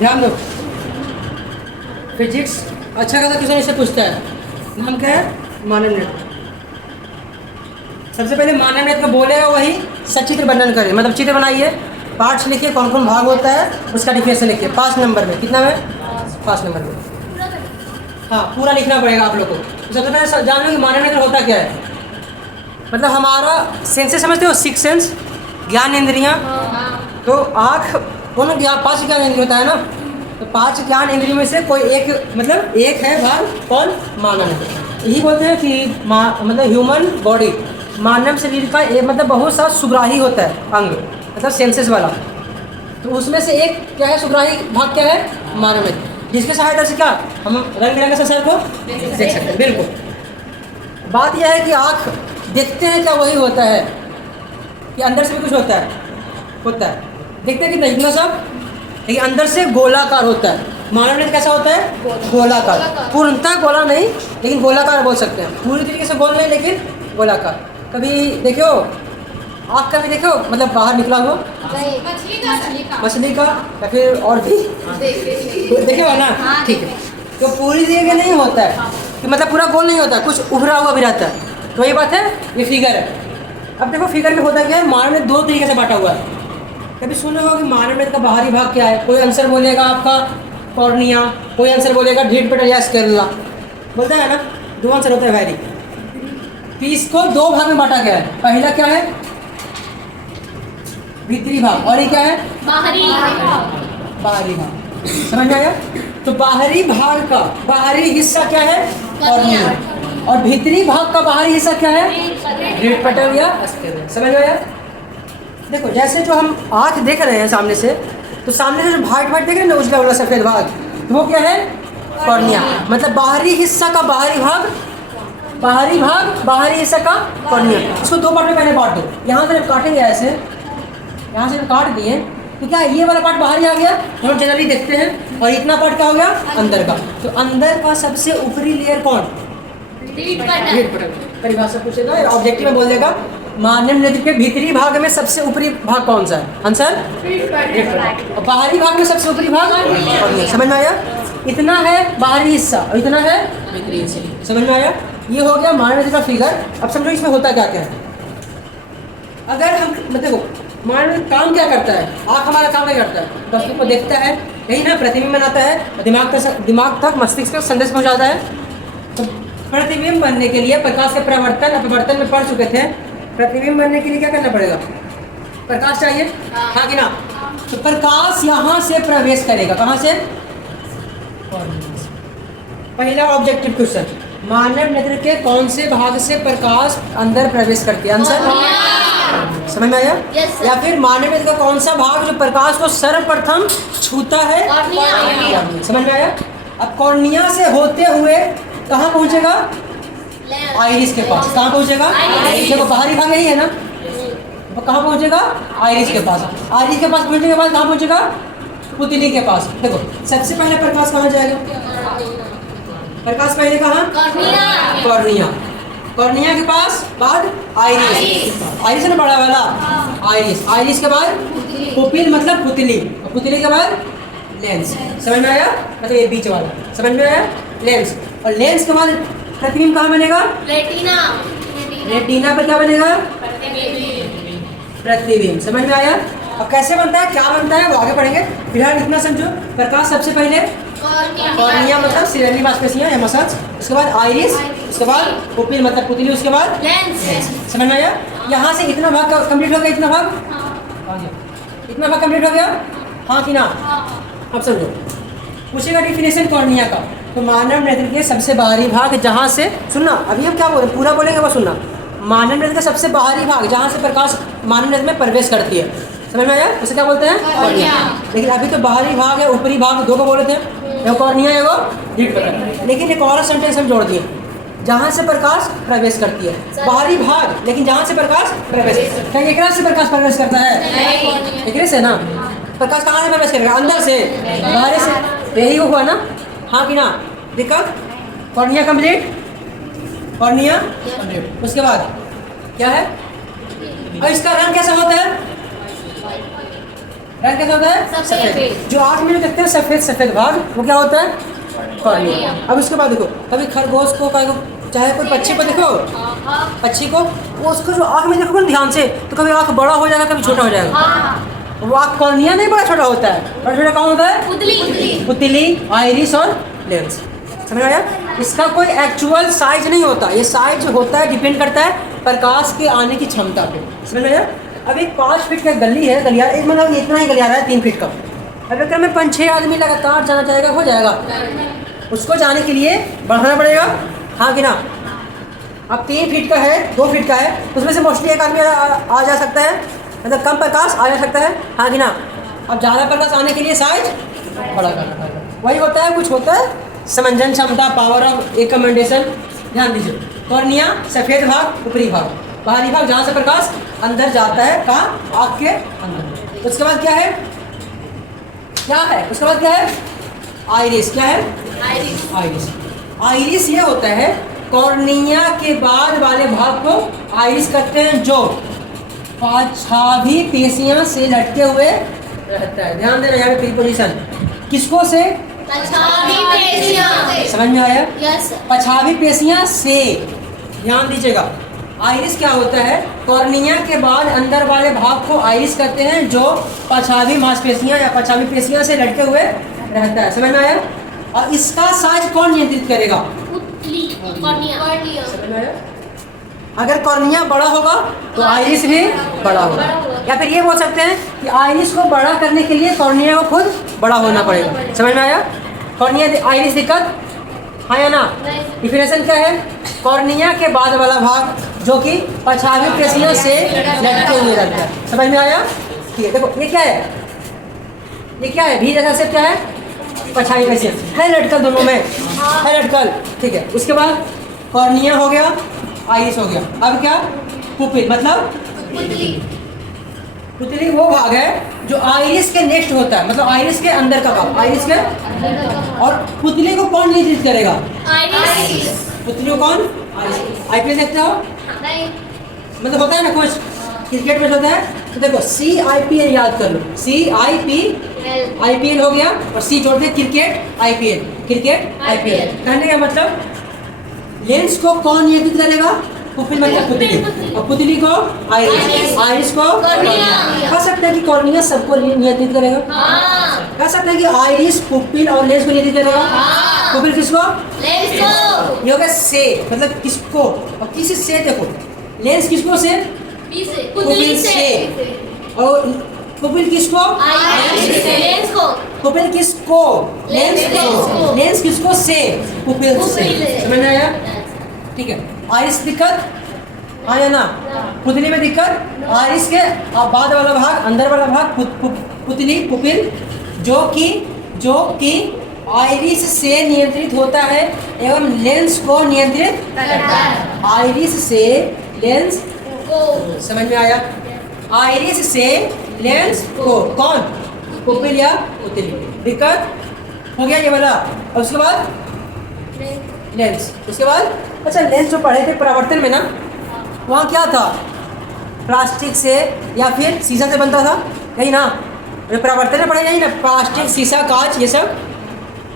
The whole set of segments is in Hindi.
ध्यान दो, फिजिक्स अच्छा खासा क्वेश्चन इससे पूछता है। नाम क्या है? मानव नेत्र। सबसे पहले मानव नेत्र को बोलेगा वही सचित्र वर्णन करे, मतलब चित्र बनाइए, पार्ट्स लिखिए, कौन कौन भाग होता है, उसका डिफिनेशन लिखिए 5 नंबर में। कितना में? 5 नंबर में। हाँ, पूरा लिखना पड़ेगा आप लोग को। तो सबसे पहले जान लो कि मानव नेत्र होता क्या है। मतलब हमारा सेंसेस समझते हो, 6 सेंस, ज्ञान इंद्रियाँ। तो आँख, दोनों 5 ज्ञान इंद्रिय होता है ना, तो 5 ज्ञान इंद्रियों में से कोई एक, मतलब एक है भाग, कौन? मानव नेत्र। यही बोलते हैं कि मतलब ह्यूमन बॉडी, मानव शरीर का एक मतलब बहुत सा सुग्राही होता है अंग, मतलब सेंसेस वाला। तो उसमें से एक क्या है, सुग्राही भाग क्या है? मानव नेत्र, जिसके सहायता से क्या हम रंग बिरंगे संसार को देख सकते हैं। बिल्कुल। बात यह है कि आँख देखते हैं क्या, वही होता है कि अंदर से भी कुछ होता है देखते हैं कि नहीं, इतना सब, लेकिन अंदर से गोलाकार होता है। मानव नेत्र कैसा होता है? गोलाकार। पूर्णतः गोला नहीं, लेकिन गोलाकार बोल सकते हैं। पूरी तरीके से गोल नहीं, लेकिन गोलाकार। कभी देखो आँख का भी देखो, मतलब बाहर निकला हुआ मछली का, या फिर और भी देखे हो ना? ठीक है। तो पूरी जगह नहीं होता है कि मतलब पूरा गोल नहीं होता है, कुछ उभरा हुआ भी रहता है। तो ये बात है, ये फिगर है। अब देखो फिगर में होता क्या है, मानव नेत्र 2 तरीके से बांटा हुआ है। कभी सुना होगा कि मानव नेत्र का बाहरी भाग क्या है? कोई आंसर बोलेगा आपका कॉर्निया, कोई आंसर बोलेगा ढीठ पटल या स्केरुला, बोलता है ना, 2 आंसर होता है वैरी। तो इसको 2 भाग में बांटा गया है। पहला क्या है? भीतरी भाग, और ये क्या है? बाहरी भाग। समझ में आया? तो बाहरी भाग का बाहरी हिस्सा क्या है? कॉर्निया। और भीतरी भाग का बाहरी हिस्सा क्या है? ढीठ पटल या स्केरुला। समझ में आया? देखो जैसे जो हम आँख देख रहे हैं सामने से, तो सामने से जो भाग देख रहे हैं ना, उजला वाला सफेद भाग, तो वो क्या है? कॉर्निया। मतलब बाहरी हिस्सा का बाहरी भाग बाहरी हिस्सा का कॉर्निया। इसको 2 पार्ट में पहले बांट दो। यहाँ से जब काटेंगे ऐसे, यहाँ से काट दिए तो क्या ये वाला पार्ट बाहर ही आ गया, हम जनरली देखते हैं। और इतना पार्ट क्या हो गया? अंदर का। तो अंदर का सबसे ऊपरी लेयर कौन? ढीठ पटल। परिभाषा पूछेगा, ऑब्जेक्टिव में बोल देगा मानव नेत्र के भीतरी भाग में सबसे ऊपरी भाग कौन सा है? आंसर ढीठ पटल। और बाहरी भाग में सबसे ऊपरी भाग कॉर्निया। समझ में आया? इतना है बाहरी हिस्सा और इतना है भीतरी हिस्सा। समझ में आया? ये हो गया मानव नेत्र का फिगर। अब समझो इसमें होता क्या क्या है। अगर हम देखो मानव नेत्र काम क्या करता है, आँख हमारा काम क्या करता है? वस्तु को देखता है, यही ना, प्रतिबिंब बनाता है, दिमाग तक मस्तिष्क तक संदेश पहुँचाता है। तो प्रतिबिंब बनने के लिए प्रकाश के अपवर्तन में पढ़ चुके थे। प्रतिबिंब बनने के लिए क्या करना पड़ेगा? प्रकाश चाहिए, हाँ कि ना? तो प्रकाश यहाँ से प्रवेश करेगा, कहाँ से? पहला ऑब्जेक्टिव क्वेश्चन, मानव नेत्र के कौन से भाग से प्रकाश अंदर प्रवेश करती है? आंसर समझ में आया? या फिर मानव नेत्र का कौन सा भाग जो प्रकाश को सर्वप्रथम छूता है? कॉर्निया। समझ में आया? अब कॉर्निया से होते हुए कहाँ पहुँचेगा? आइरिस के पास। कहाँ पहुँचेगा? देखो बाहरी भाग यही है ना, तो कहाँ पहुँचेगा? आइरिस के पास। आइरिस के पास पहुँचने के बाद कहाँ पहुँचेगा? पुतली के पास। देखो सबसे पहले प्रकाश कहाँ जाएगा? प्रकाश पहले कहाँ? कॉर्निया के पास, बाद आइरिस। आइरिस है ना बड़ा वाला, आइरिस के बाद पुपिल मतलब पुतली, और पुतली के बाद लेंस। समझ में आया? मतलब ये बीच वाला। समझ में आया? लेंस। और लेंस के बाद प्रतिबिंब कहाँ बनेगा? रेटिना पर क्या बनेगा? प्रतिबिंब। समझ में आया? अब कैसे बनता है, क्या बनता है, वो आगे पढ़ेंगे। फिलहाल इतना समझो, प्रकाश सबसे पहले कॉर्निया मतलब सिरेनरी मांसपेशियां या मसल्स, उसके बाद आइरिस, उसके बाद पुपिल मतलब पुतली, उसके बाद लेंस। समझ में आया? यहाँ से इतना भाग कंप्लीट हो गया, इतना भाग कंप्लीट हो गया, हाँ कि ना? अब समझो, पूछेगा डेफिनेशन कॉर्निया का। तो मानव नेत्र के सबसे बाहरी भाग जहाँ से, सुनना अभी हम क्या बोल रहे हैं, पूरा बोलेंगे वो सुनना। मानव नेत्र का सबसे बाहरी भाग जहाँ से प्रकाश मानव नेत्र में प्रवेश करती है, समझ में आया? उसे क्या बोलते हैं? कॉर्निया। लेकिन अभी तो बाहरी भाग है, ऊपरी भाग 2 को बोले थे, एगो कॉर्निया एगो ढीठ पटल। लेकिन एक और सेंटेंस हम जोड़ दिए, जहाँ से प्रकाश प्रवेश करती है, बाहरी भाग, लेकिन जहाँ से प्रकाश प्रवेश, क्या एकरा से प्रकाश प्रवेश करता है? एकरे से ना। प्रकाश कहाँ से प्रवेश करेगा? अंदर से, बाहर से। यही हुआ ना, हाँ कि ना? दिक्कत? Cornea complete, cornea complete. उसके बाद क्या है? और इसका रंग कैसा होता है? रंग कैसा होता है? सफेद। जो आँख में जो देखते हैं सफेद सफेद भाग वो क्या होता है? कॉर्निया। अब उसके बाद देखो कभी खरगोश को चाहे कोई पक्षी को देखो, पक्षी को वो उसको जो आँख में देखोगे ध्यान से तो कभी आँख बड़ा हो जाएगा कभी छोटा हो जाएगा। वो आँख कॉर्निया नहीं बड़ा छोटा होता है, बड़ा छोटा कौन होता है? पुतली, आइरिस और लेंस। समझ आया? इसका कोई एक्चुअल साइज नहीं होता, ये साइज होता है डिपेंड करता है प्रकाश के आने की क्षमता पे। समझ आया? अब एक 5 फीट का गली है, गलियारा एक मतलब इतना ही गलियारा है 3 फीट का। अब अगर मैं 5-6 आदमी लगातार जाना चाहेगा हो जाएगा? उसको जाने के लिए बढ़ाना पड़ेगा, हाँ कि ना? अब 3 फीट का है, 2 फीट का है, उसमें से मोस्टली एक आदमी आ जा सकता है, मतलब कम प्रकाश आ जा सकता है, हाँ कि ना? अब ज़्यादा प्रकाश आने के लिए साइज बड़ा करना पड़ेगा। वही होता है, कुछ होता है समंजन क्षमता, पावर ऑफ एकमेंडेशन। ध्यान दीजिए, कॉर्निया सफ़ेद भाग, ऊपरी भाग, बाहरी भाग जहाँ से प्रकाश अंदर जाता है, कहाँ? आँख के अंदर। उसके बाद क्या है? क्या है उसके बाद? क्या है? आइरिस। क्या है? आइरिस। आइरिस ये होता है कॉर्निया के बाद वाले भाग को आइरिस कहते हैं, जो पाछाभी पेशियां से लटके हुए रहता है। ध्यान देना यहाँ पे प्रीपोजिशन किसको से? समझ में आया? यस। पछाभी पेशियां से, ध्यान दीजिएगा। आइरिस क्या होता है? कॉर्निया के बाद अंदर वाले भाग को आइरिस कहते हैं, जो पछाभी मांसपेशियां या पछाभी पेशियां से लटके हुए रहता है। समझ में आया? और इसका साइज कौन नियंत्रित करेगा? कॉर्निया। समझ में आया? अगर कॉर्निया बड़ा होगा तो आइरिस भी बड़ा होगा। या फिर ये बोल सकते हैं कि आइरिस को बड़ा करने के लिए कॉर्निया को खुद बड़ा होना पड़ेगा। समझ में आया? कॉर्निया आइरिस दिक्कत, हाँ या ना? डिफिनेशन क्या है? कॉर्निया के बाद वाला भाग जो कि पछाभी पेशियों से लटके हुए रहता है। समझ में आया? ठीक है, देखो ये क्या है? ये क्या है? भी जैसा से क्या है? पछाभी पेशियां है लटकल, दोनों में है लटकल। ठीक है, उसके बाद कॉर्निया हो गया, आइरिस हो गया। अब क्या? पुपिल मतलब पुतली वो भाग है जो आइरिस के नेक्स्ट होता है, मतलब आइरिस के अंदर का भाग, आइरिस के। और पुतली को कौन नियंत्रित करेगा? आइरिस। पुतली को कौन? आइरिस। आईपीएल देखते हो? नहीं। मतलब होता है ना कुछ क्रिकेट में होता है, तो देखो CIPL याद कर लो, IPL हो गया और C जोड़ दे क्रिकेट IPL, क्रिकेट IPL। कहने का मतलब लेंस को कौन नियंत्रित करेगा? पुपिल मतलब पुतली, और पुतली को आइरिस, आइरिस को कह सकते हैं कि कॉर्निया सबको नियंत्रित करेगा। कह सकते हैं कि आइरिस पुपिल और लेंस को नियंत्रित करेगा। पुपिल किसको? लेंस को। ये हो गया से, मतलब किसको, और किसी से देखो लेंस किसको से? पुपिल से। और पुपिल किसको? आइरिस से। लेंस को। पुपिल किसको? लेंस को। लेंस किसको? से, पुपिल से। समझ में आया? ठीक है। आइरिस दिक्कत, हाँ या ना? पुतली में दिक्कत, आइरिस के बाद वाला भाग, अंदर वाला भाग पुतली, पुपिल, जो कि आइरिस से नियंत्रित होता है एवं लेंस को नियंत्रित करता है। आइरिस से लेंस को। समझ में आया? आइरिस से लेंस को कौन? पुपिल या पुतली। दिक्कत हो गया ये वाला। और उसके बाद लेंस। उसके बाद अच्छा, लेंस जो पढ़े थे परावर्तन में ना, वहाँ क्या था? प्लास्टिक से या फिर शीशा से बनता था, यही ना? परावर्तन में पढ़े यही ना, प्लास्टिक, शीशा, कांच, ये सब।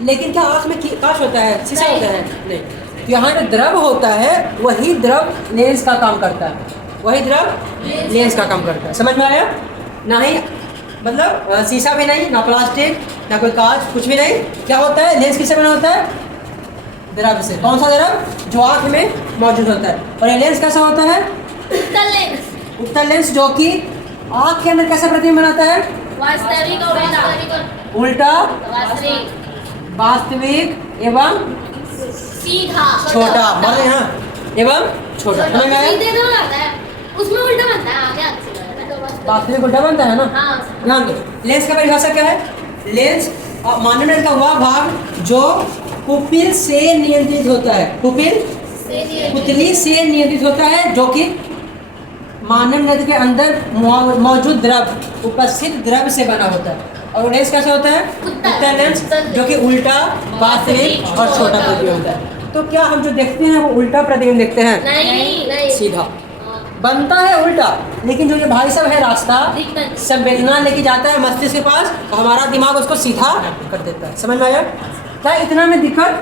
लेकिन क्या आँख में कांच होता है, शीशा होता है? नहीं। तो यहाँ जो द्रव होता है वही द्रव लेंस का काम करता है, वही द्रव लेंस का काम करता है। समझ में आया? ना ही मतलब शीशा भी नहीं, ना प्लास्टिक, ना कोई कांच, कुछ भी नहीं। क्या होता है? लेंस किससे बना होता है? द्रव से। कौन सा द्रव? जो आँख में मौजूद होता है। और ये लेंस कैसा होता है? उत्तल लेंस। उत्तल लेंस जो कि आँख के अंदर कैसा प्रतिबिंब बनाता है? वास्तविक और उल्टा, वास्तविक एवं सीधा, छोटा, मतलब यहाँ एवं छोटा। समझ में आया? उसमें उल्टा बनता है, वास्तविक उल्टा बनता है ना? ध्यान दो। लेंस का परिभाषा क्या है? लेंस मानव नेत्र का वह भाग जो पुपिल से नियंत्रित होता है, पुतली से नियंत्रित होता है, जो कि मानव नेत्र के अंदर मौजूद द्रव, उपस्थित द्रव से बना होता है। और लेंस कैसा होता है? उत्तल लेंस, जो कि उल्टा, वास्तविक और छोटा प्रतिबिंब होता है। तो क्या हम जो देखते हैं वो उल्टा प्रतिबिंब देखते हैं? नहीं, सीधा। बनता है उल्टा, लेकिन जो ये भाई साहब है रास्ता संवेदना लेके जाता है मस्तिष्क के पास, और हमारा दिमाग उसको सीधा कर देता है। समझ में आया? क्या इतना में दिक्कत?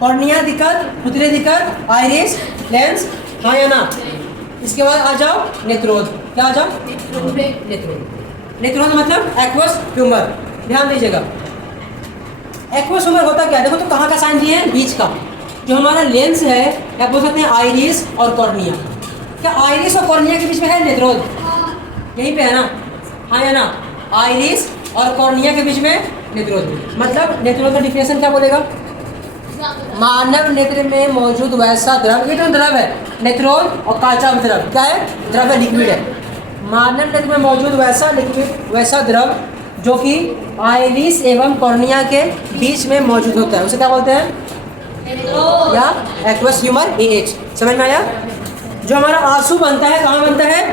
कॉर्निया दिक्कत, पुतले दिक्कत, आइरिस, लेंस, हाँ या ना? इसके बाद आ जाओ नेत्रोध। क्या आ जाओ? नेत्रोध। नेत्रोध मतलब एक्वस ह्यूमर। ध्यान दीजिएगा, एक्वस ह्यूमर होता क्या? देखो तो कहाँ का साइन दिए हैं? बीच का। जो हमारा लेंस है या बोल सकते हैं आइरिस और कॉर्निया। क्या आइरिस और कॉर्निया के बीच में है नेत्रोध? यहीं पे है ना? हाँ या ना? आइरिस और कॉर्निया के बीच में नेत्रोध। मतलब नेत्रोध का डिफिनेशन क्या बोलेगा? मानव नेत्र में मौजूद वैसा द्रव, ये तो द्रव है, नेत्रोध और काचा द्रव क्या है? द्रव है, लिक्विड है। मानव नेत्र में मौजूद वैसा लिक्विड, वैसा द्रव जो कि आइरिस एवं कॉर्निया के बीच में मौजूद होता है, उसे क्या बोलते हैं? या एक्वस ह्यूमर, AH। समझ में आया? जो हमारा आंसू बनता है कहाँ बनता है?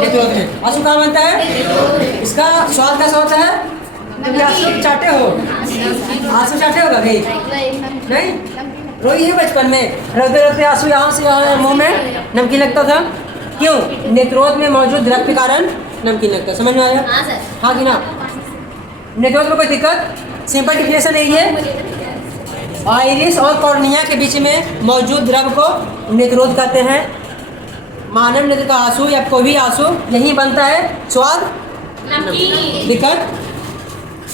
नेत्रोध में। आंसू कहाँ बनता है? इसका स्वाद कैसा होता है? आंसू चाटे हो? आंसू चाटे होगा कहीं? नहीं? रोई है बचपन में, रोते रोते आंसू यहाँ से यहाँ मुंह में नमकीन लगता था। क्यों? नेत्रोध में मौजूद द्रव के कारण नमकीन लगता है। समझ में आया? हाँ कि ना? नेत्रोध में कोई दिक्कत? सिंपल डिफिनेशन यही है, आइरिस और कॉर्निया के बीच में मौजूद द्रव को नेत्रोध कहते हैं। मानव नेत्र का आंसू या कोई भी आंसू यही बनता है, स्वाद नमकीन। दिक्कत?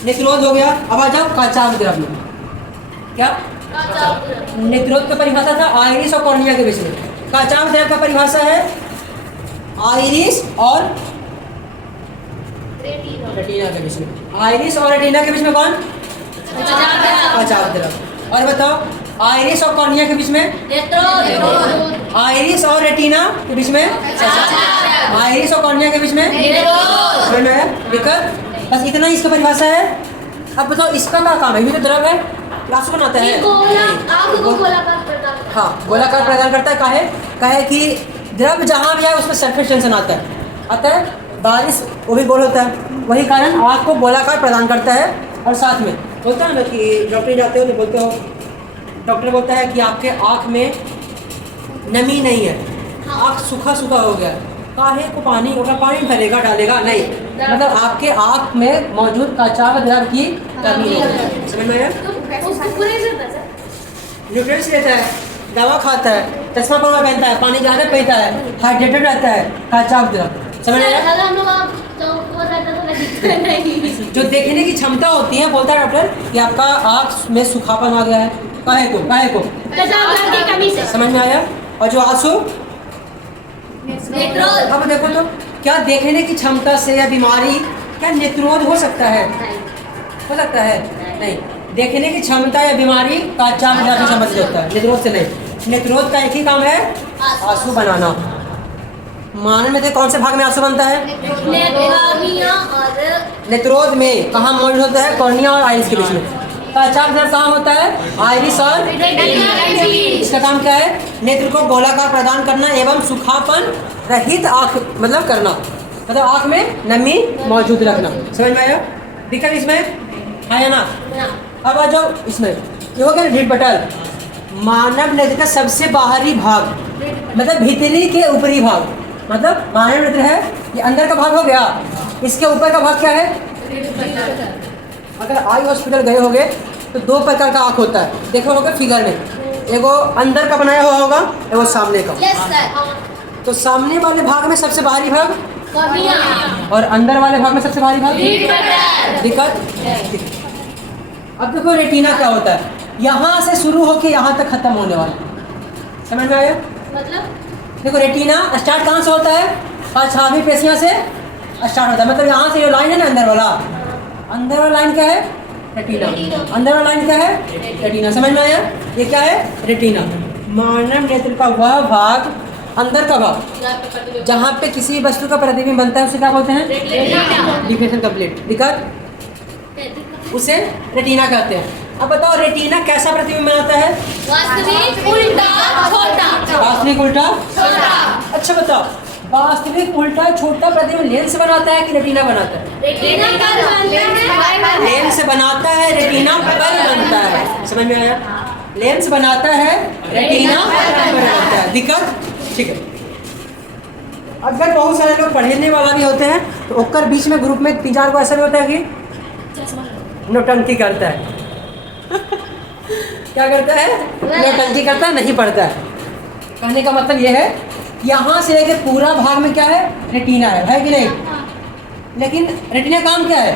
नेत्रोध हो गया। अब आ जाओ काचाभ द्रव में। क्या? नेत्रोध का परिभाषा था आइरिस और कॉर्निया के बीच में। काचाभ द्रव का परिभाषा है आइरिस और रेटिना के बीच में। आइरिस और रेटिना के बीच में कौन? काचाभ द्रव। और बताओ आइरिस और कॉर्निया के बीच में? आइरिस और रेटिना के बीच में? आइरिस और कॉर्निया के बीच में? समझ में आया? दिक्कत? बस इतना ही इसका परिभाषा है। अब बताओ इसका क्या काम है? ये तो द्रव है, आंसू बनाता है। हाँ, गोलाकार प्रदान करता है। काहे कि द्रव जहाँ भी है उसमें सरफेस टेंशन आता है, बारिश वो भी गोल होता है, वही कारण आँख को गोलाकार प्रदान करता है। और साथ में बोलता है ना कि डॉक्टर जाते हो तो बोलते हो, डॉक्टर बोलता है कि आपके आँख में नमी नहीं है, आँख सूखा सूखा हो गया। काहे को पानी होगा, पानी भरेगा डालेगा नहीं, मतलब आपके आँख में मौजूद काचाभ द्रव की कमी है। समझ में आया? न्यूट्रिएंट्स लेता है, दवा खाता है, चश्मा पहनता है, पानी ज़्यादा पीता है, हाइड्रेटेड रहता है, काचाभ द्रव। समझ में आया? जो देखने की क्षमता होती है, बोलता है डॉक्टर कि आपका आँख में सूखापन आ गया है। काहे को? समझ में आया? और जो आंसू, अब देखो तो क्या देखने की क्षमता से या बीमारी, क्या नेत्रोध हो सकता है? हो सकता है? नहीं। देखने की क्षमता या बीमारी काचाभ द्रव से संबंधित होता है, नेत्रोध से नहीं। नेत्रोध का एक ही काम है, आंसू बनाना। मानव में कौन से भाग में आंसू बनता है? नेत्रोध में। कहाँ मौजूद होता है? कॉर्निया और आइरिस के बीच में। काचाभ द्रव कहाँ होता है? आइरिस और रेटिना। इसका काम क्या है? नेत्र को गोलाकार प्रदान करना एवं सूखापन रहित आँख मतलब करना, मतलब आँख में नमी मौजूद रखना। समझ में आया? दिक्कत इसमें है या ना? अब आ जाओ इसमें, ये हो गया रीढ़ पटल। मानव नेत्र का सबसे बाहरी भाग, मतलब भीतरी के ऊपरी भाग, मतलब मानव नेत्र है ये अंदर का भाग हो गया, इसके ऊपर का भाग क्या है? अगर आई हॉस्पिटल गए होगे तो दो प्रकार का आँख होता है, देखो होगा फिगर में, एगो अंदर का बनाया हुआ होगा, एगो सामने का। तो सामने वाले भाग में सबसे बाहरी भाग और अंदर वाले भाग में सबसे बाहरी भाग। दिक्कत? अब देखो रेटिना क्या होता है, यहाँ से शुरू होके यहाँ तक खत्म होने वाला। समझ में आया? मतलब देखो रेटिना स्टार्ट कहाँ से होता है? पांचवी पेशियाँ से स्टार्ट होता है, मतलब यहाँ से जो लाइन है ना अंदर वाला लाइन क्या है? रेटिना। अंदर वाला लाइन क्या है? रेटिना। समझ में आया? ये क्या है? रेटिना। मानव नेत्र का वह भाग, अंदर का भाग जहाँ पे किसी वस्तु का प्रतिबिंब बनता है उसे क्या बोलते हैं? Definition complete. दिक्कत? उसे रेटिना कहते हैं। अब बताओ रेटिना कैसा प्रतिबिंब बनाता है? वास्तविक उल्टा छोटा। वास्तविक उल्टा छोटा। अच्छा बताओ, वास्तविक उल्टा छोटा प्रतिबिंब लेंस बनाता है कि रेटिना बनाता है? रेटिना पर बनता है। लेंस बनाता है, रेटिना पर बनता है। समझ में आया? लेंस बनाता है, रेटिना पर बनता है। दिक्कत? ठीक है। अगर बहुत सारे लोग पढ़ने वाला भी होते हैं तो ओकर बीच में ग्रुप में 3-4 को ऐसा भी होता है कि नौटंकी करता है क्या करता है? नौटंकी करता है, नहीं पढ़ता है। कहने का मतलब ये है यहाँ से लेके पूरा भाग में क्या है? रेटिना है कि नहीं? लेकिन रेटिना काम क्या है?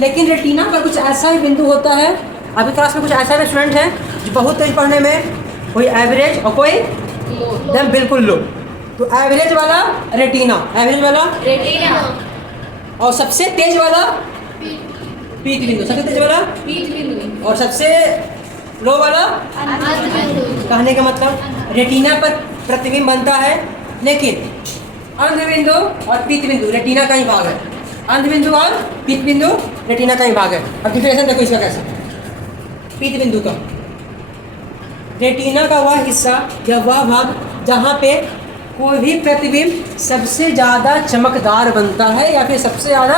लेकिन रेटिना पर कुछ ऐसा ही बिंदु होता है, अभी क्लास में कुछ ऐसा भी स्टूडेंट है जो बहुत तेज पढ़ने में, कोई एवरेज और कोई एकदम बिल्कुल लो। तो एवरेज वाला रेटिना, एवरेज वाला रेटिना और सबसे तेज वाला पीत बिंदु, सबसे तेज वाला पीत बिंदु और सबसे लो वाला। अंत बिंदु। कहने का मतलब रेटिना पर प्रतिबिंब बनता है, लेकिन अंध बिंदु और पीत बिंदु रेटिना का ही भाग है। अंध बिंदु और पीत बिंदु रेटिना का ही भाग है। अब डिफिनेशन देखो इसका कैसे। पीत बिंदु का, रेटिना का वह हिस्सा या वह भाग जहाँ पे कोई भी प्रतिबिंब सबसे ज़्यादा चमकदार बनता है या फिर सबसे ज़्यादा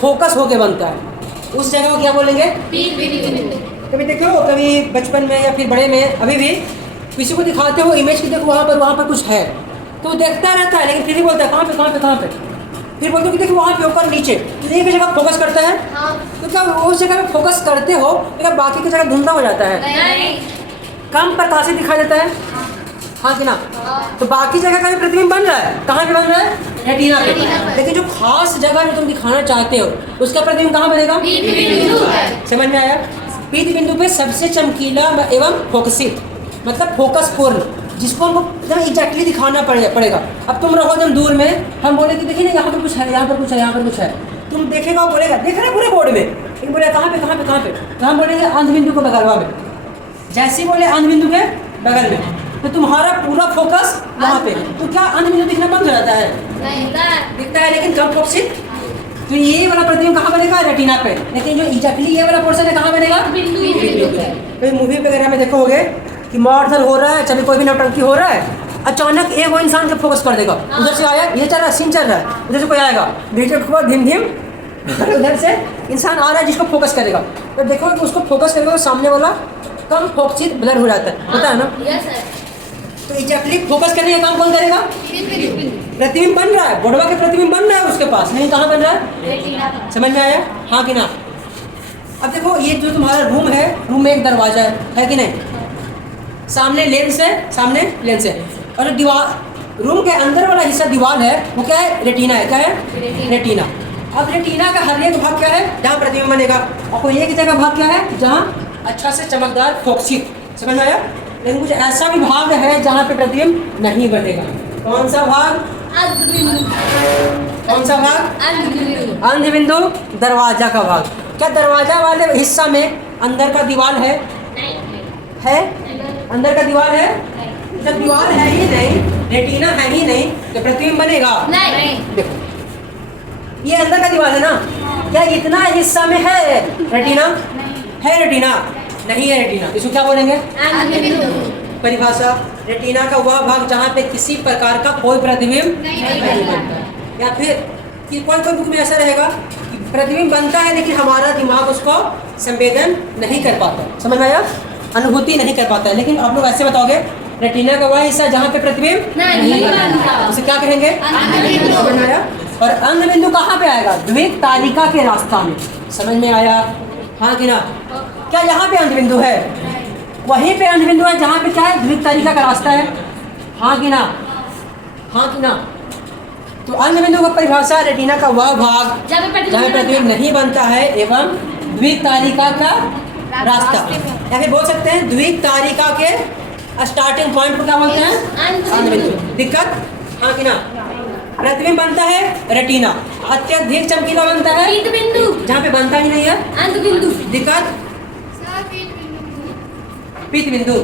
फोकस होके बनता है, उस जगह को क्या बोलेंगे? पीत बिंदु। कभी देखो, कभी बचपन में या फिर बड़े में, अभी भी किसी को दिखाते हो इमेज की, देखो वहाँ पर कुछ है तो वो देखता रहता है, लेकिन फिर भी बोलता है कहाँ पे कहाँ पे कहाँ पे, फिर बोलते हो कि देखो वहाँ पे ऊपर नीचे, तो एक जगह फोकस करता है। तो क्या उस जगह पे फोकस करते हो लेकिन बाकी की जगह धुंधला हो जाता है, नहीं। कम प्रकाश दिखाई देता है, हाँ कि ना? तो बाकी जगह का भी प्रतिबिंब बन रहा है, कहाँ पे बन रहा है? रेटिना पे। लेकिन जो खास जगह जो तुम दिखाना चाहते हो उसका प्रतिबिंब कहाँ बनेगा? पीत बिंदु है। समझ में आया? पीत बिंदु पे सबसे चमकीला एवं फोकसित, मतलब फोकस पूर्ण, जिसको हमको एकदम एग्जैक्टली दिखाना पड़ेगा। अब तुम रहो एकदम दूर में, हम बोले कि देखिए ना यहाँ पर कुछ है, यहाँ पर कुछ है, यहाँ पर कुछ है, तुम देखेगा और बोलेगा देख रहे पूरे बोर्ड में, लेकिन बोले कहाँ पे कहाँ पे कहाँ पे, तो हम बोलेंगे अंध बिंदु को बगलवा में। जैसे ही बोले अंध बिंदु के बगल में, तो तुम्हारा पूरा फोकस वहाँ पे, तो क्या अंध बिंदु दिखना बंद हो जाता है? दिखता है, लेकिन कम फोकसित। तो ये वाला प्रतिबिंब कहाँ बनेगा? रेटिना पे। लेकिन जो एग्जैक्टली ये वाला पोर्शन है कहाँ बनेगा? बिंदु पे। तो मूवी वगैरह में देखोगे कि मॉडल हो रहा है, चलिए कोई भी नौटंकी हो रहा है, अचानक एक वो इंसान जब फोकस कर देगा, उधर से आया, ये चल रहा है, सीन चल रहा है, उधर से कोई आएगा, बीच में धीम धीम उधर से इंसान आ रहा है जिसको फोकस करेगा, तो देखो कि उसको फोकस करेगा तो सामने वाला कम फोकसित ब्लर हो जाता है, होता है ना? Yes sir. तो एग्जैक्टली फोकस करने का काम कौन करेगा? प्रतिबिंब बन रहा है, बोर्डवा के प्रतिबिंब बन रहा है उसके पास, नहीं कहाँ बन रहा है? रेटिना पे। समझ में आया, हाँ कि ना? अब देखो ये जो तुम्हारा रूम है, रूम में एक दरवाजा है कि नहीं? सामने लेंस है, सामने लेंस है, और जो दीवार रूम के अंदर वाला हिस्सा दीवार है वो क्या है? रेटिना है। क्या है? रेटिना। अब रेटिना का हर एक भाग क्या है? जहाँ प्रतिबिंब बनेगा, और कोई एक जगह भाग क्या है? जहाँ अच्छा से चमकदार फोकसित। समझ में आया? लेकिन कुछ ऐसा भी भाग है जहाँ पे प्रतिबिंब नहीं बनेगा। कौन सा भाग? अंत बिंदु। कौन सा भाग? अंत बिंदु। अंध बिंदु, दरवाजा का भाग। क्या दरवाजा वाले हिस्सा में अंदर का दीवार है? है? अंदर का दीवार है? जब दीवार है ही नहीं, रेटिना है ही नहीं, तो प्रतिबिंब बनेगा? नहीं। देखो ये अंदर का दीवार है ना, क्या इतना हिस्सा में है रेटिना? है रेटिना? नहीं है रेटिना, इसको क्या बोलेंगे? अंत बिंदु। परिभाषा, रेटिना का वह भाग जहाँ पे किसी प्रकार का कोई प्रतिबिंब नहीं बनता। या फिर कि कोई बुक में ऐसा रहेगा कि प्रतिबिंब बनता है लेकिन हमारा दिमाग उसको संवेदन नहीं कर पाता। समझ में आया? अनुभूति नहीं कर पाता है। लेकिन आप लोग ऐसे बताओगे रेटिना का वह हिस्सा जहाँ पे प्रतिबिंब नहीं बनता, उसे क्या कहेंगे? अंध बिंदु। समझ में आया? और अंध बिंदु कहाँ पे आएगा? द्विक तालिका के रास्ता में। समझ में आया, हाँ कि ना? क्या यहाँ पे अंध बिंदु है? वहीं पे अंध बिंदु है जहाँ पे क्या है? द्विक तालिका का रास्ता है, हाँ कि ना? हाँ कि ना? तो अंध बिंदु का परिभाषा, रेटिना का वह भाग जहाँ पे जहाँ प्रतिबिंब नहीं बनता है एवं द्विक तालिका का रास्ता, या फिर बोल सकते हैं द्विक तालिका के स्टार्टिंग पॉइंट को क्या बोलते हैं? अंध बिंदु। दिक्कत, हाँ कि ना? प्रतिबिंब बनता है रेटिना, अत्यधिक चमकीला बनता है पीत बिंदु। जहाँ पे बनता ही नहीं है अंत बिंदु। दिक्कत, पीत बिंदु।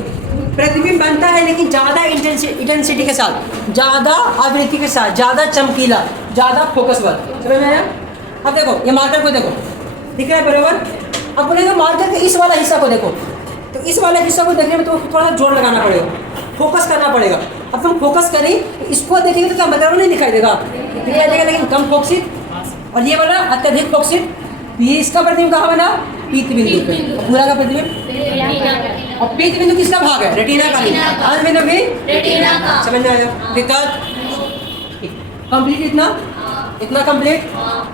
प्रतिबिंब बनता है लेकिन ज़्यादा इंटेंसिटी के साथ, ज़्यादा आवृत्ति के साथ, ज़्यादा चमकीला, ज़्यादा फोकस वर्क। समझ में आया? अब देखो ये मार्कर को देखो, दिख रहा है बराबर? अब बोलेंगे मार्कर के इस वाला हिस्सा को देखो, तो इस वाले हिस्सा को देखने में तो थोड़ा सा जोर लगाना पड़ेगा, फोकस करना पड़ेगा। अब तुम फोकस करें तो इसको देखेंगे तो क्या मतलब नहीं दिखाई देगा? दिखाई देगा, लेकिन कम फोकसित। और ये वाला अत्यधिक फोकसित, ये इसका प्रतिबिंब कहाँ बना? पीत बिंदु पे। और पूरा का प्रतिबिंब, और पीत बिंदु किसका भाग है? रेटिना का। अंध बिंदु भी रेटिना का। समझ में आया? दिक्कत, कंप्लीट इतना इतना कंप्लीट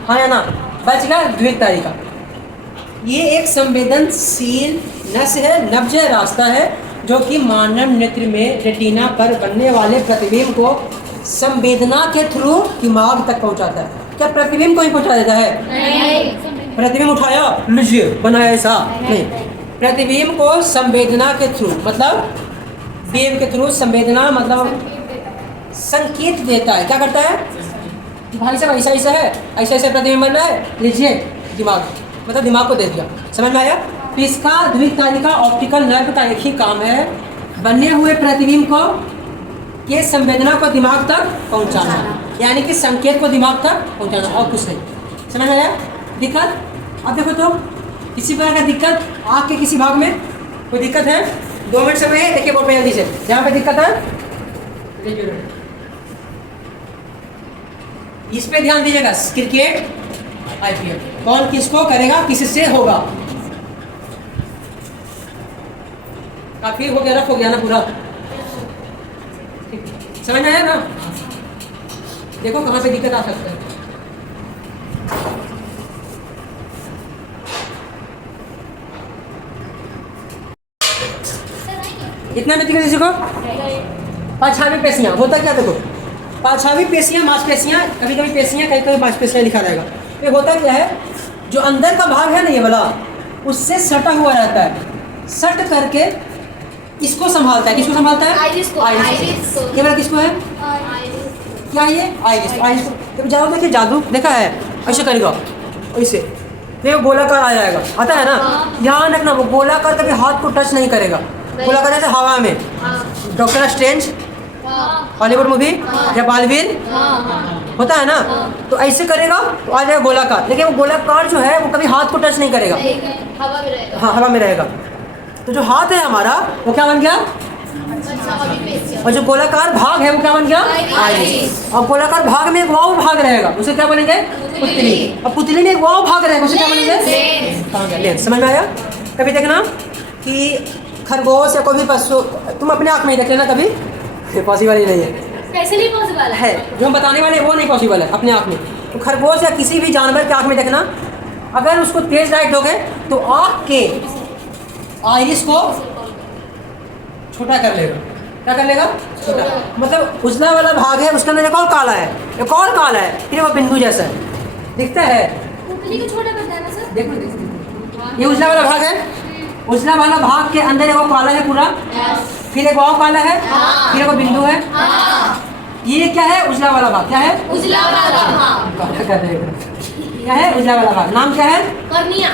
हाँ या ना। बच गया द्विक तारिका। ये एक संवेदनशील नस है, नब्ज है, रास्ता है जो कि मानव नेत्र में रेटिना पर बनने वाले प्रतिबिंब को संवेदना के थ्रू दिमाग तक पहुंचाता है। क्या प्रतिबिंब को ही पहुंचा देता है? नहीं। प्रतिबिंब उठाया लीजिए बनाया ऐसा नहीं। प्रतिबिंब को संवेदना के थ्रू मतलब वेव के थ्रू संवेदना मतलब संकेत देता है। क्या करता है कि भाई साहब ऐसा ऐसा है, ऐसा ऐसा प्रतिबिंब बन रहा है, लीजिए दिमाग मतलब दिमाग को दे दिया। समझ में आया? तो इसका द्विक तारिका ऑप्टिकल नर्व का एक ही काम है, बने हुए प्रतिबिंब को के संवेदना को दिमाग तक पहुंचाना, यानी कि संकेत को दिमाग तक पहुंचाना और कुछ नहीं। समझ में आया? दिक्कत? अब देखो तो किसी प्रकार का दिक्कत आँख के किसी भाग में कोई दिक्कत है? 2 मिनट समय है, देखिए बोर्ड पे जल्दी से जहाँ पे दिक्कत है इस पे ध्यान दीजिएगा। क्रिकेट आईपीएल कौन किसको करेगा, किससे होगा। काफी हो गया, रफ हो गया ना पूरा। समझ में आया ना? देखो कहाँ पे दिक्कत आ सकता है। इतना में दिक्कत किसी को? पाछावी पेशियां होता क्या देखो, पाछावी पेशियां मांसपेशियां, कभी कभी पेशियां कहीं कभी मांसपेशियां लिखा रहेगा। ये होता क्या है, जो अंदर का भाग है ना ये वाला उससे सटा हुआ रहता है, सट करके इसको संभालता है। किसको संभालता है? आइरिस को। ये वाला किसको है? क्या ये आइरिस। आइरिस जब जादू देखिए, जादू देखा है ऐसे करेगा ऐसे, तो गोलाकार आ जाएगा, आता है ना। ध्यान रखना वो गोलाकार कभी हाथ को टच नहीं करेगा, गोलाकार जैसे हवा में। डॉक्टर स्ट्रेंज हॉलीवुड मूवी या बालवीर होता है ना, तो ऐसे करेगा तो आ जाएगा गोलाकार। लेकिन वो गोलाकार जो है वो कभी हाथ को टच नहीं करेगा, हवा में रहेगा। हाँ हवा में रहेगा। तो जो हाथ है हमारा वो क्या बन गया, और जो गोलाकार भाग है वो क्या बन गया, आइरिस। और गोलाकार भाग में एक वाव भाग रहेगा, उसे क्या बनेंगे, पुतली। और पुतली में एक वाव भाग रहेगा, उसे क्या बनेंगे, कहाँ गया लेंस। समझ में आया? कभी देखना कि खरगोश या कोई भी पशु, तुम अपने आँख में ही देख लेना, कभी पॉसिबल ही नहीं है। कैसे नहीं पॉसिबल है जो हम बताने वाले वो नहीं पॉसिबल है अपने आँख में। तो खरगोश या किसी भी जानवर के आँख में देखना, अगर उसको तेज लाइट दोगे तो आँख के आइरिस को छोटा कर लेगा। क्या कर लेगा? छोटा। मतलब उजला वाला भाग है उसके अंदर एक और काला है, एक और काला है, फिर वो बिंदु जैसा है, दिखता है। पुतली को छोटा कर देना सर। देखो ये उजला वाला भाग है, उजला वाला भाग के अंदर एक वो काला है पूरा, फिर एक और काला है, फिर एक वो बिंदु है। ये क्या है? उजला वाला भाग। क्या है? उजला वाला भाग। क्या है? उजला वाला भाग। नाम क्या है? कर्निया।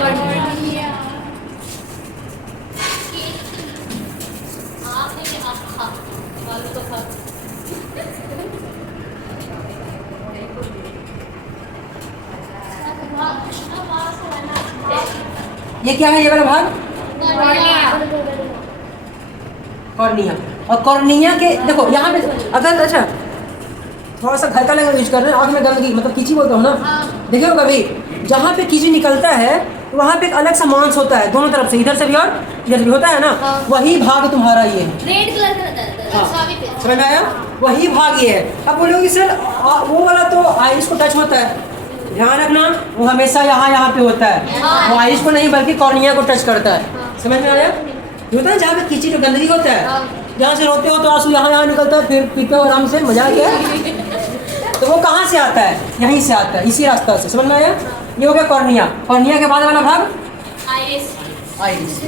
ये क्या है? ये वाला भाग कॉर्निया। और कॉर्निया के देखो यहाँ पे अगर अच्छा थोड़ा सा घर का लैंग्वेज यूज कर रहे हैं, आँख में गंदगी मतलब कीची बोलते हो ना, देखिए कभी जहाँ पे कीची निकलता है वहाँ पे एक अलग सा मांस होता है दोनों तरफ से, इधर से भी और इधर भी होता है ना, वही भाग तुम्हारा ये है। रेड कलर का रहता है। समझ में आया? वही भाग ये है। अब बोलोगे सर वो वाला तो आइरिस को टच होता है, ध्यान रखना वो हमेशा यहाँ पे होता है, वो आइरिस को नहीं बल्कि कॉर्निया को टच करता है। समझ में आया? होता है जहाँ पे कीची जो गंदगी होता है, जहाँ से रोते हो तो आंसू यहाँ निकलता है, फिर पीते हो आराम से, मजा आ गया। तो वो कहाँ से आता है? यहीं से आता है, इसी रास्ता से। समझ में आया? ये हो गया कॉर्निया। कॉर्निया के बाद वाला भाग आइरिस। आइरिस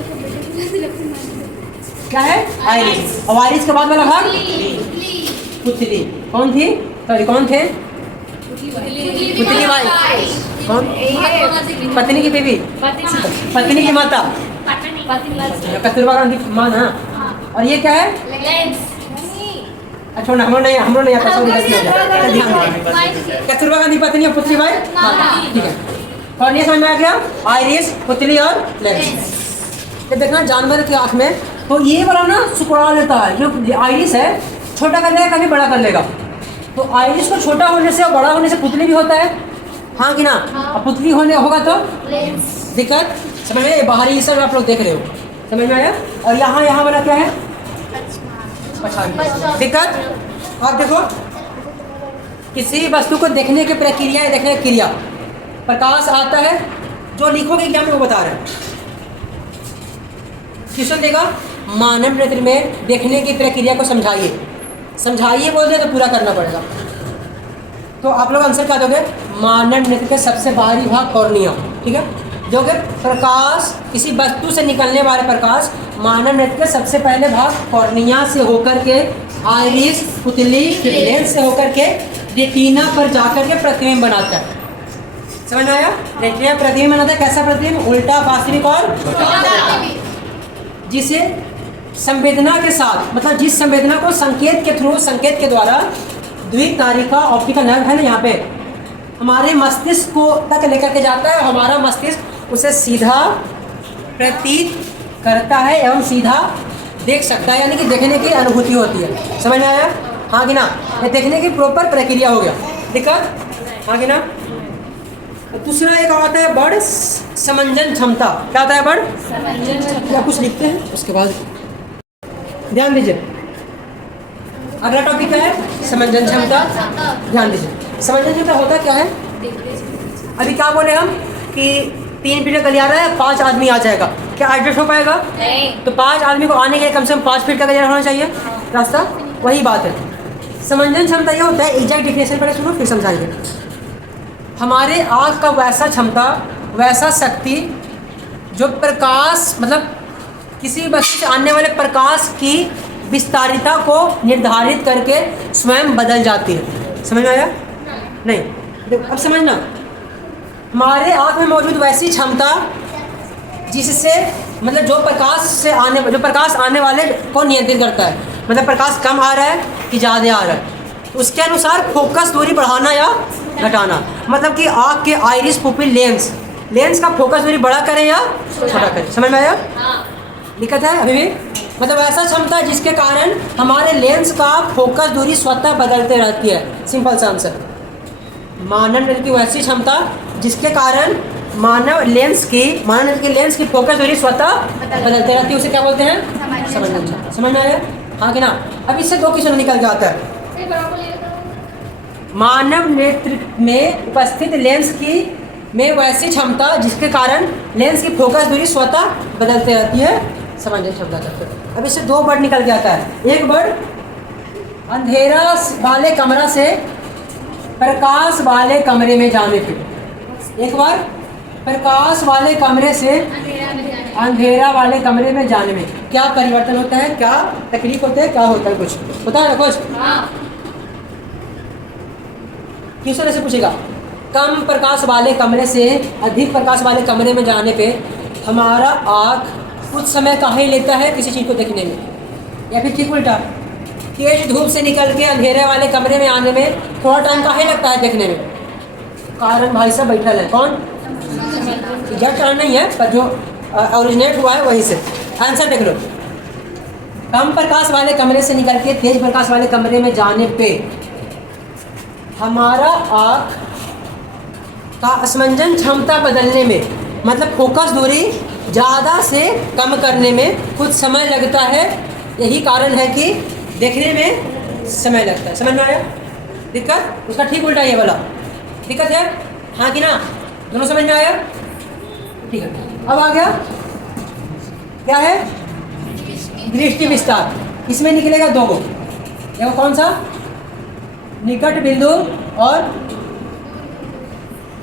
क्या है? आइरिस। और आइरिस के बाद वाला भाग पुतली। कौन थी? सॉरी कौन थे? पुतली भाई कौन? पत्नी की बीवी, पत्नी की माता, कस्तूरबा गांधी माँ ना। और ये क्या है? अच्छा हम नहीं आता, कस्तूरबा गांधी पत्नी और पुतली भाई माता। ठीक है, कॉर्निया समझ में आ गया? आइरिस, पुतली और लेंस। तो देखना जानवर की आँख में तो ये वाला ना सुकड़ा लेता है, जो आइरिस है छोटा कर लेगा कभी बड़ा कर लेगा। तो आइरिस को छोटा होने से और बड़ा होने से पुतली भी होता है, हाँ कि ना? और पुतली होने होगा तो दिक्कत। समझ में? बाहरी सब आप लोग देख रहे हो, समझ में आया? और यहाँ वाला क्या है? पछाड़ी। दिक्कत? आप देखो किसी वस्तु को देखने की प्रक्रिया या देखने की क्रिया। प्रकाश आता है, जो लिखोगे एग्जाम में वो बता रहे हैं। क्वेश्चन देगा मानव नेत्र में देखने की प्रक्रिया को समझाइए। समझाइए बोल दे तो पूरा करना पड़ेगा। तो आप लोग आंसर क्या दोगे? मानव नेत्र के सबसे बाहरी भाग कॉर्निया। ठीक है, जो कि प्रकाश, किसी वस्तु से निकलने वाला प्रकाश मानव नेत्र के सबसे पहले भाग कॉर्निया से होकर के आइरिस, पुतली, लेंस से होकर के रेटिना पर जाकर के प्रतिबिंब बनाता है। समझ में आया? रेटिना प्रतिबिंब बनाता है। कैसा प्रतिबिंब? उल्टा, वास्तविक और जिसे संवेदना के साथ, मतलब जिस संवेदना को संकेत के थ्रू, संकेत के द्वारा द्वितारिका ऑप्टिकल नर्व है ना यहाँ पे, हमारे मस्तिष्क को तक लेकर के जाता है। हमारा मस्तिष्क उसे सीधा प्रतीत करता है एवं सीधा देख सकता है, यानी कि देखने की अनुभूति होती है। समझ में आया? हाँ कि ना? ये देखने की प्रॉपर प्रक्रिया हो गया। दिक्कत? हाँ कि ना? दूसरा एक आता है बड़ समंजन क्षमता। क्या आता है बड़? क्या कुछ लिखते हैं उसके बाद ध्यान दीजिए। अगला टॉपिक क्या है? समंजन क्षमता। ध्यान दीजिए, समंजन क्षमता होता क्या है? अभी क्या बोले हम कि 3 फीट का गलियारा है, 5 आदमी आ जाएगा, क्या एडजस्ट हो पाएगा? नहीं। तो 5 आदमी को आने के लिए कम से कम 5 फीट का गलियारा होना चाहिए रास्ता। वही बात है, समंजन क्षमता ये होता है। एग्जैक्ट डिफिनेशन पहले सुनो फिर समझाएंगे। हमारे आँख का वैसा क्षमता, वैसा शक्ति जो प्रकाश, मतलब किसी वस्तु से आने वाले प्रकाश की विस्तारिता को निर्धारित करके स्वयं बदल जाती है। समझ में आया? नहीं, अब समझना। हमारे आँख में मौजूद वैसी क्षमता जिससे, मतलब जो प्रकाश आने वाले को नियंत्रित करता है, मतलब प्रकाश कम आ रहा है कि ज़्यादा आ रहा है, उसके अनुसार फोकस दूरी बढ़ाना या घटाना। मतलब कि आँख के आइरिस, पुपिल, लेंस का फोकस दूरी बड़ा करें या छोटा करें। समझ में आया? दिक्कत है अभी भी? मतलब ऐसा क्षमता जिसके कारण हमारे लेंस का फोकस दूरी स्वतः बदलते रहती है। सिंपल सा आंसर। मानव नेत्र की वैसी क्षमता जिसके कारण मानव लेंस की लेंस की फोकस दूरी स्वतः बदलते रहती है, उसे क्या बोलते हैं? समंजन क्षमता। समझ में आया? हाँ कि ना? अब इससे 2 क्वेश्चन निकल के आता है। मानव नेत्र में उपस्थित लेंस की में वैसी क्षमता जिसके कारण लेंस की फोकस दूरी स्वतः बदलते रहती है, समंजन क्षमता कहते हैं। अब इससे 2 वर्ड निकल के आता है। एक वर्ड अंधेरा वाले कमरा से प्रकाश वाले कमरे में जाने पे, एक बार प्रकाश वाले कमरे से अंधेरा वाले कमरे में जाने में क्या परिवर्तन होता है, क्या तकलीफ होता है, क्या होता है? कुछ होता है ना? कुछ क्वेश्चन ऐसे पूछेगा, कम प्रकाश वाले कमरे से अधिक प्रकाश वाले कमरे में जाने पे हमारा आँख कुछ समय काहे लेता है किसी चीज़ को देखने में, या फिर ठीक उल्टा, तेज धूप से निकल के अंधेरे वाले कमरे में आने में थोड़ा टाइम काहे लगता है देखने में? कारण भाई साहब बैठल है। कौन? एग्जैक्ट कारण नहीं है, पर जो ओरिजिनेट हुआ है वहीं से। आंसर देख लो। कम प्रकाश वाले कमरे से निकल के तेज प्रकाश वाले कमरे में जाने पे हमारा आँख का समंजन क्षमता बदलने में, मतलब फोकस दूरी ज़्यादा से कम करने में कुछ समय लगता है। यही कारण है कि देखने में समय लगता है। समझ में आया? दिक्कत? उसका ठीक उल्टा ये वाला दिक्कत है। हाँ कि ना? दोनों समझ में आया? ठीक है। अब आ गया क्या है? दृष्टि विस्तार। इसमें निकलेगा 2 गो। देखो कौन सा? निकट बिंदु और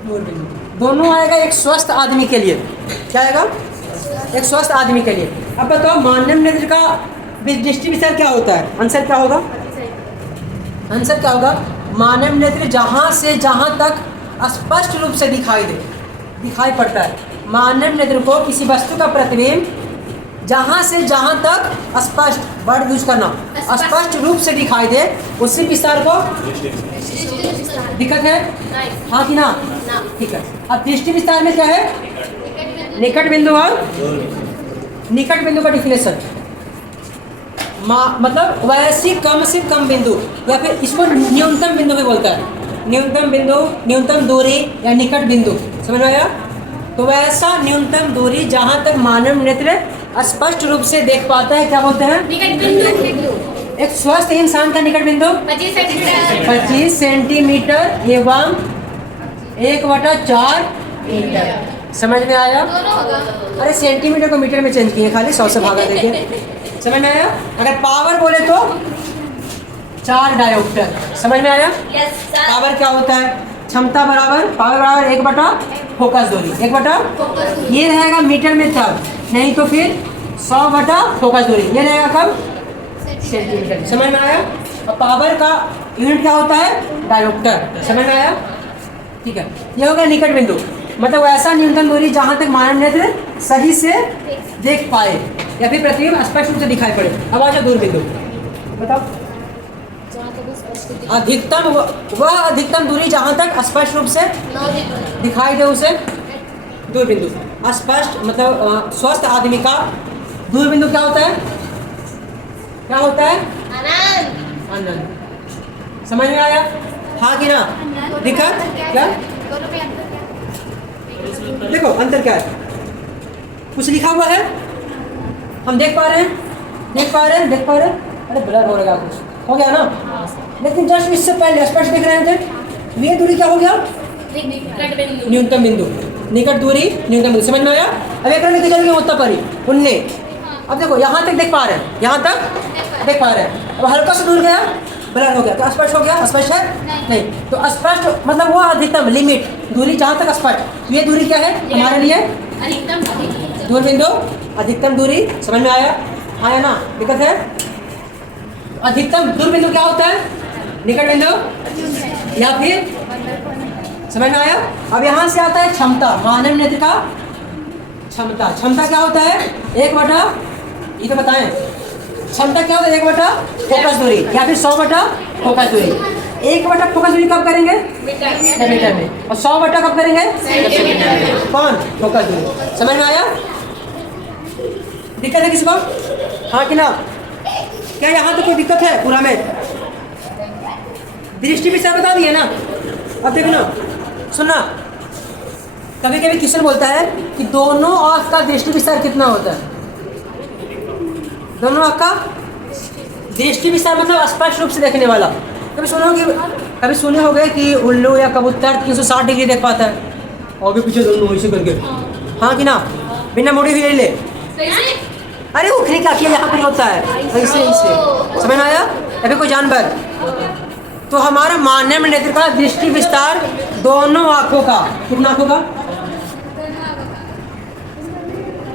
दूर बिंदु। दोनों आएगा एक स्वस्थ आदमी के लिए। क्या आएगा? एक स्वस्थ आदमी के लिए। अब बताओ मानव नेत्र का दृष्टि विस्तार क्या होता है? आंसर क्या होगा? आंसर क्या होगा? मानव नेत्र जहाँ से जहाँ तक स्पष्ट रूप से दिखाई पड़ता है। मानव नेत्र को किसी वस्तु का प्रतिबिंब जहाँ से जहाँ तक स्पष्ट, वर्ड यूज करना, स्पष्ट रूप से दिखाई दे, उसी विस्तार को दिक्कत है। हाँ कि ना? ठीक है। अब दृष्टि विस्तार में क्या है? निकट बिंदु और निकट बिंदु का डिफिनेशन, मतलब वैसी कम से कम बिंदु, या फिर इसको न्यूनतम बिंदु भी बोलता है। न्यूनतम बिंदु, न्यूनतम दूरी या निकट बिंदु। समझ में आया? तो वैसा न्यूनतम दूरी जहाँ तक मानव नेत्र स्पष्ट रूप से देख पाता है क्या बोलते हैं? निकट बिंदु। एक स्वस्थ इंसान का निकट बिंदु 25 सेंटीमीटर 25 सेंटीमीटर एवं 1/4 मीटर। समझ में आया? दोनों होगा। अरे सेंटीमीटर को मीटर में चेंज किए, खाली 100 से भागा देंगे। समझ में आया? अगर पावर बोले तो 4 डायोप्टर। समझ में आया? Yes sir. पावर क्या होता है? क्षमता बराबर पावर बराबर 1/, फोकस दूरी 1/, ये रहेगा मीटर में तब, नहीं तो फिर 100/, फोकस दूरी ये रहेगा कब? सेंटीमीटर। समझ में आया? और पावर का यूनिट क्या होता है? डायोप्टर। समझ में आया? ठीक है, ये हो गया निकट बिंदु, मतलब ऐसा न्यूनतम दूरी जहाँ तक मानव नेत्र सही से देख पाए या फिर प्रतिबिंब स्पष्ट रूप से दिखाई पड़े। अब आ जाओ दूर बिंदु, बताओ। अधिकतम वह अधिकतम दूरी जहाँ तक स्पष्ट रूप से दिखाई दे उसे दूर बिंदु। स्पष्ट मतलब स्वस्थ आदमी का दूर बिंदु क्या होता है? क्या होता है? आनंद। आनंद। समझ में आया? हाँ कि ना? दिक्कत क्या? दोनों में अंतर क्या है? देखो अंतर क्या है, कुछ लिखा हुआ है, हम देख पा रहे हैं, देख पा रहे हैं, देख पा रहे हैं। अरे ब्लर हो रहा कुछ हो गया ना, लेकिन जस्ट इससे पहले स्पष्ट दिख रहे थे। ये दूरी क्या हो गया? निकट बिंदु। न्यूनतम बिंदु, निकट दूरी न्यूनतम बिंदु। समझ में आया? अब एक लेके चलेंगे उत्तर पर ही उनने। अब देखो यहाँ तक देख पा रहे हैं, यहाँ तक देख पा रहे हैं। अब हल्का सा दूर गया, ब्लर हो गया, तो स्पष्ट हो गया? स्पष्ट है? नहीं। तो स्पष्ट मतलब वो अधिकतम लिमिट दूरी जहाँ तक स्पष्ट, ये दूरी क्या है हमारे लिए? अधिकतम दूर बिंदु, अधिकतम दूरी। समझ में आया? आया ना? दिक्कत है? अधिकतम दूर बिंदु क्या होता है? निकट बिंदु या फिर, समझ में आया? अब यहाँ से आता है क्षमता, मानव नेत्र का क्षमता। क्षमता क्या होता है? 1/, ये तो बताएं, क्षमता क्या होता है? 1/, फोकस दूरी या फिर 100/, फोकस दूरी। 1/, फोकस दूरी कब करेंगे? मीटर में। और 100/, कब करेंगे? कौन? फोकस दूरी। समझ में आया? दिक्कत है किसी को? हाँ कि ना? क्या यहाँ तो कोई दिक्कत है पूरा में? दृष्टि विषय बता दिए ना? अब देखो ना, सुनना, कभी कभी क्वेश्चन बोलता है कि दोनों आँख का दृष्टि विस्तार कितना होता है? दोनों आँख का दृष्टि विस्तार मतलब स्पष्ट रूप से देखने वाला। कभी सुने होंगे कि उल्लू या कबूतर 360 डिग्री देख पाता है, आगे पीछे दोनों ऐसे करके। हाँ कि ना? बिना मुड़ी हुई ले। अरे उखरी क्या किया यहाँ पर होता है ऐसे ऐसे। समझ में आया? या फिर कोई जानवर, तो हमारा मानव नेत्र का दृष्टि विस्तार दोनों आँखों का, कितना आँखों का?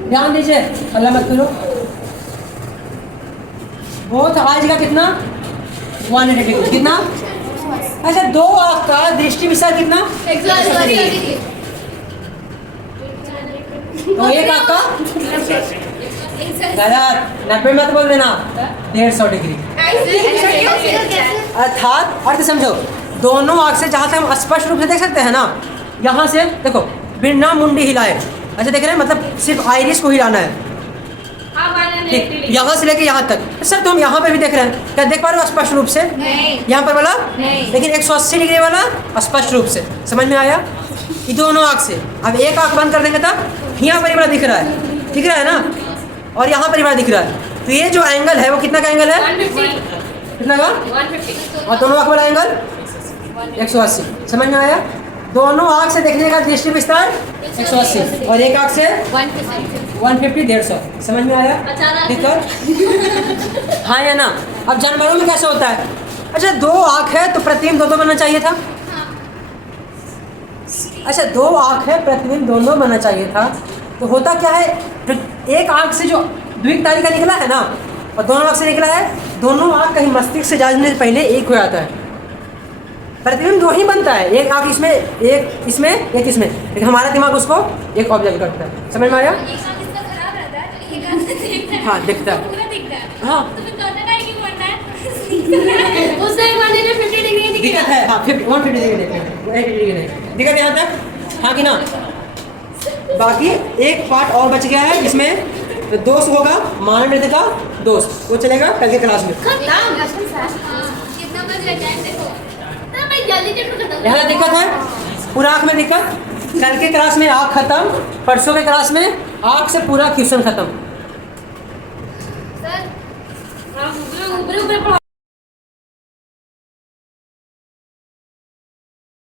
ध्यान दीजिए, अल्लाह मत करो। बहुत आइज का कितना? 180 डिग्री। कितना? अच्छा, दो आँख का दृष्टि विस्तार कितना? तो एक आँख का गलत, 90 मत बोल देना, 150 डिग्री। अर्थात अर्थ समझो, दोनों आँख से जहाँ तक हम स्पष्ट रूप से देख सकते हैं ना, यहाँ से देखो बिना मुंडी हिलाए, अच्छा देख रहे हैं, मतलब सिर्फ आइरिस को हिलाना है, ठीक, यहाँ से लेके यहाँ तक। सर तो हम यहाँ पे भी देख रहे हैं, क्या देख पा रहे हो स्पष्ट रूप से? यहाँ पर वाला लेकिन 180 डिग्री वाला स्पष्ट रूप से। समझ में आया? ये दोनों आँख से। अब एक आँख बंद कर देंगे तब यहाँ पर बड़ा दिख रहा है, दिख रहा है ना, और यहाँ पर बड़ा दिख रहा है। तो ये जो एंगल है वो कितना का एंगल है? 150। कितना का? 150। और दोनों आँख वाला एंगल 180। समझ में आया? दोनों आँख से देखने का दृष्टि विस्तार 180 और एक आँख से 150 150। समझ में आया? दिक्कत? हाँ या ना? अब जानवरों में कैसे होता है? अच्छा, दो आँख है तो प्रतिबिंब दो बनना चाहिए था। अच्छा, दो आँख है प्रतिबिंब दोनों बनना चाहिए था, तो होता क्या है, एक आँख से जो द्विक तालिका निकला है ना और दोनों आँख से निकला है, दोनों आँख कहीं मस्तिष्क से जाने से पहले एक हो जाता है। प्रतिबिंब दो ही बनता है, एक आँख इसमें, एक इसमें, एक इसमें, लेकिन हमारा दिमाग उसको एक ऑब्जर्व करता है। समझ में आया? हाँ, दिखता है। हाँ, दिक्कत है। हाँ, 150 डिग्री नहीं, दिक्कत यहाँ तक। हाँ कि ना? बाकी एक पार्ट और बच गया है जिसमें दोष होगा, मानव नृत्य का दोष, वो चलेगा कल के क्लास में। यहाँ दिक्कत है, पूरा आँख में दिक्कत, कल के क्लास में आँख खत्म, परसों के क्लास में आँख से पूरा क्वेश्चन खत्म। ऊपर ऊपर पढ़ा